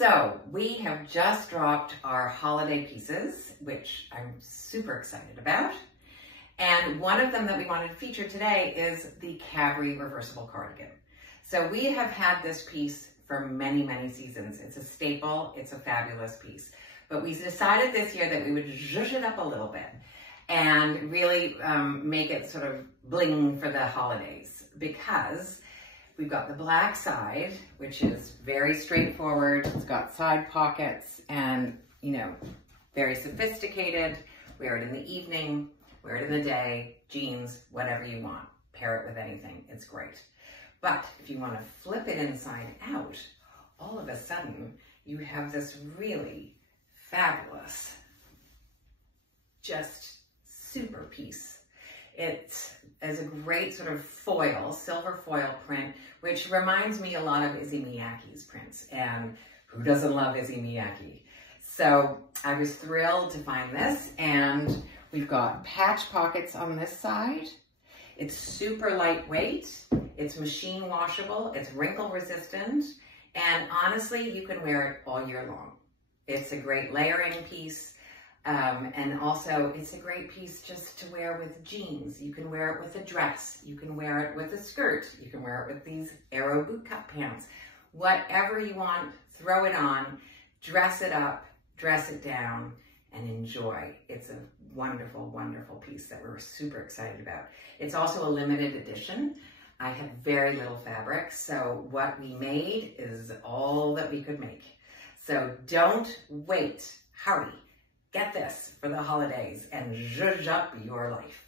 So we have just dropped our holiday pieces, which I'm super excited about. And one of them that we wanted to feature today is the Cabri Reversible Cardigan. So we have had this piece for many, many seasons. It's a staple, it's a fabulous piece. But we decided this year that we would zhuzh it up a little bit and really make it sort of bling for the holidays, because we've got the black side, which is very straightforward. It's got side pockets and, you know, very sophisticated. Wear it in the evening, wear it in the day, jeans, whatever you want. Pair it with anything, it's great. But if you want to flip it inside out, all of a sudden you have this really fabulous, just super piece. It is a great sort of foil, silver foil print, which reminds me a lot of Issey Miyake's prints. And who doesn't love Issey Miyake? So I was thrilled to find this, and we've got patch pockets on this side. It's super lightweight, it's machine washable, it's wrinkle resistant, and honestly, you can wear it all year long. It's a great layering piece. And also it's a great piece just to wear with jeans. You can wear it with a dress. You can wear it with a skirt. You can wear it with these Aero boot cut pants. Whatever you want, throw it on, dress it up, dress it down, and enjoy. It's a wonderful, wonderful piece that we're super excited about. It's also a limited edition. I had very little fabric, so what we made is all that we could make. So don't wait, hurry. Get this for the holidays and zhuzh up your life.